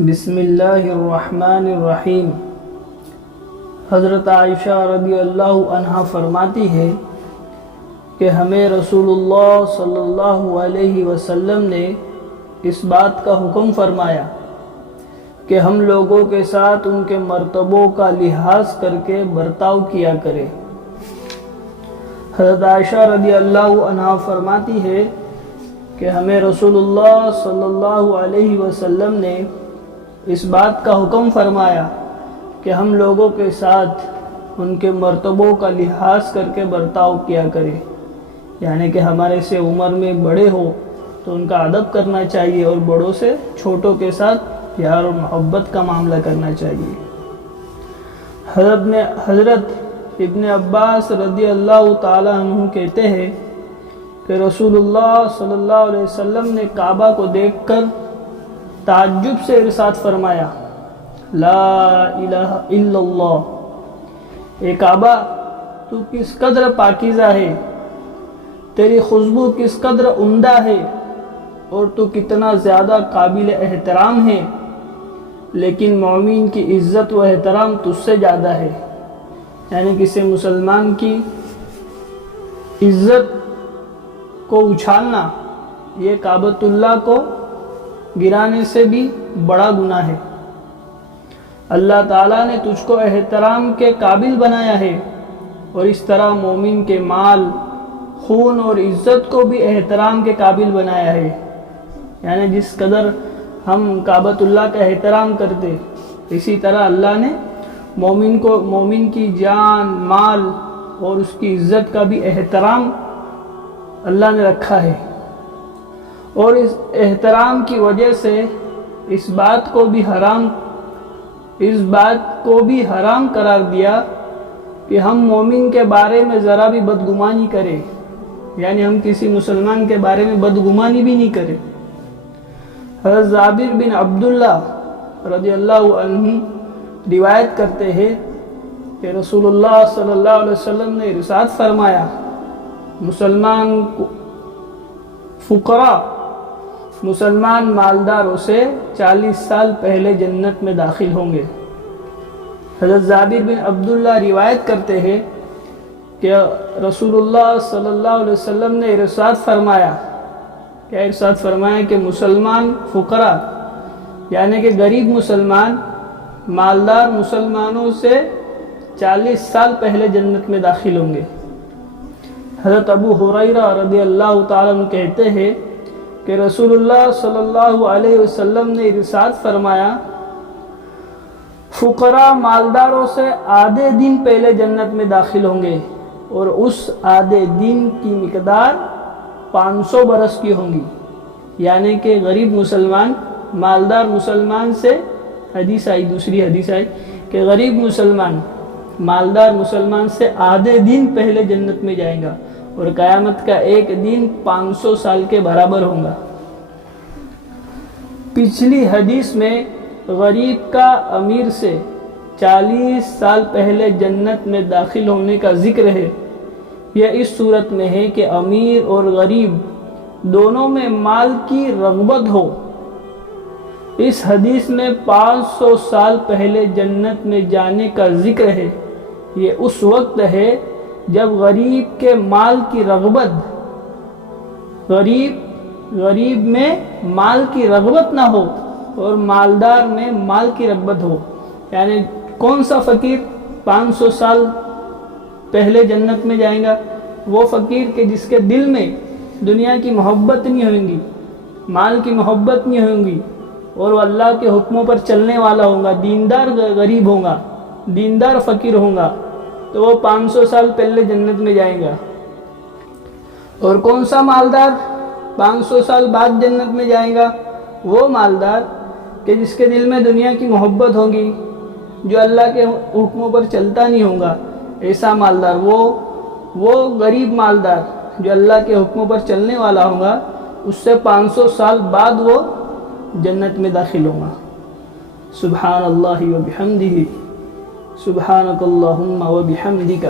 بسم اللہ الرحمن الرحیم۔ حضرت عائشہ رضی اللہ عنہا فرماتی ہے کہ ہمیں رسول اللہ صلی اللہ علیہ وسلم نے اس بات کا حکم فرمایا کہ ہم لوگوں کے ساتھ ان کے مرتبوں کا لحاظ کر کے برتاؤ کیا کرے۔ حضرت عائشہ رضی اللہ عنہا فرماتی ہے کہ ہمیں رسول اللہ صلی اللہ علیہ وسلم نے اس بات کا حکم فرمایا کہ ہم لوگوں کے ساتھ ان کے مرتبوں کا لحاظ کر کے برتاؤ کیا کرے، یعنی کہ ہمارے سے عمر میں بڑے ہو تو ان کا ادب کرنا چاہیے اور بڑوں سے چھوٹوں کے ساتھ پیار اور محبت کا معاملہ کرنا چاہیے۔ حضرت ابن عباس رضی اللہ تعالی عنہ کہتے ہیں کہ رسول اللہ صلی اللہ علیہ وسلم نے کعبہ کو دیکھ کر تعجب سے ارشاد فرمایا، لا الہ الا اللہ، اے کعبہ تو کس قدر پاکیزہ ہے، تیری خوشبو کس قدر عمدہ ہے، اور تو کتنا زیادہ قابل احترام ہے، لیکن مومن کی عزت و احترام تجھ سے زیادہ ہے۔ یعنی کسی مسلمان کی عزت کو اچھالنا یہ کعبۃ اللہ کو گرانے سے بھی بڑا گناہ ہے۔ اللہ تعالیٰ نے تجھ کو احترام کے قابل بنایا ہے، اور اس طرح مومن کے مال، خون اور عزت کو بھی احترام کے قابل بنایا ہے۔ یعنی جس قدر ہم کعبۃ اللہ کا احترام کرتے، اسی طرح اللہ نے مومن کی جان، مال اور اس کی عزت کا بھی احترام اللہ نے رکھا ہے، اور اس احترام کی وجہ سے اس بات کو بھی حرام قرار دیا کہ ہم مومن کے بارے میں ذرا بھی بدگمانی کریں، یعنی ہم کسی مسلمان کے بارے میں بدگمانی بھی نہیں کریں۔ حضرت جابر بن عبداللہ رضی اللہ عنہ روایت کرتے ہیں کہ رسول اللہ صلی اللہ علیہ وسلم نے ارشاد فرمایا، مسلمان مالداروں سے 40 سال پہلے جنت میں داخل ہوں گے۔ حضرت جابر بن عبداللہ روایت کرتے ہیں کہ رسول اللہ صلی اللہ علیہ وسلم نے ارشاد فرمایا کہ مسلمان فقراء یعنی کہ غریب مسلمان مالدار مسلمانوں سے 40 سال پہلے جنت میں داخل ہوں گے۔ حضرت ابو ہریرہ رضی اللہ تعالیٰ عنہ کہتے ہیں کہ رسول اللہ صلی اللہ علیہ وسلم نے ارشاد فرمایا، فقراء مالداروں سے آدھے دن پہلے جنت میں داخل ہوں گے، اور اس آدھے دن کی مقدار 500 برس کی ہوں گی۔ یعنی کہ غریب مسلمان مالدار مسلمان سے دوسری حدیث آئی کہ غریب مسلمان مالدار مسلمان سے آدھے دن پہلے جنت میں جائیں گا، اور قیامت کا ایک دن 500 سال کے برابر ہوگا۔ پچھلی حدیث میں غریب کا امیر سے 40 سال پہلے جنت میں داخل ہونے کا ذکر ہے۔ یہ اس صورت میں ہے کہ امیر اور غریب دونوں میں مال کی رغبت ہو۔ اس حدیث میں 500 سال پہلے جنت میں جانے کا ذکر ہے۔ یہ اس وقت ہے جب غریب کے مال کی رغبت غریب میں مال کی رغبت نہ ہو اور مالدار میں مال کی رغبت ہو۔ یعنی کون سا فقیر 500 سال پہلے جنت میں جائیں گا؟ وہ فقیر کہ جس کے دل میں دنیا کی محبت نہیں ہوگی، مال کی محبت نہیں ہوگی، اور وہ اللہ کے حکموں پر چلنے والا ہوگا، دیندار غریب ہوگا، دیندار فقیر ہوگا، تو وہ 500 سال پہلے جنت میں جائیں گا۔ اور کون سا مالدار 500 سال بعد جنت میں جائیں گا؟ وہ مالدار کہ جس کے دل میں دنیا کی محبت ہوگی، جو اللہ کے حکموں پر چلتا نہیں ہوگا، ایسا مالدار وہ غریب مالدار جو اللہ کے حکموں پر چلنے والا ہوگا، اس سے 500 سال بعد وہ جنت میں داخل ہوگا۔ سبحان اللہ و بحمدہ، سبحانک اللہم و بحمدک۔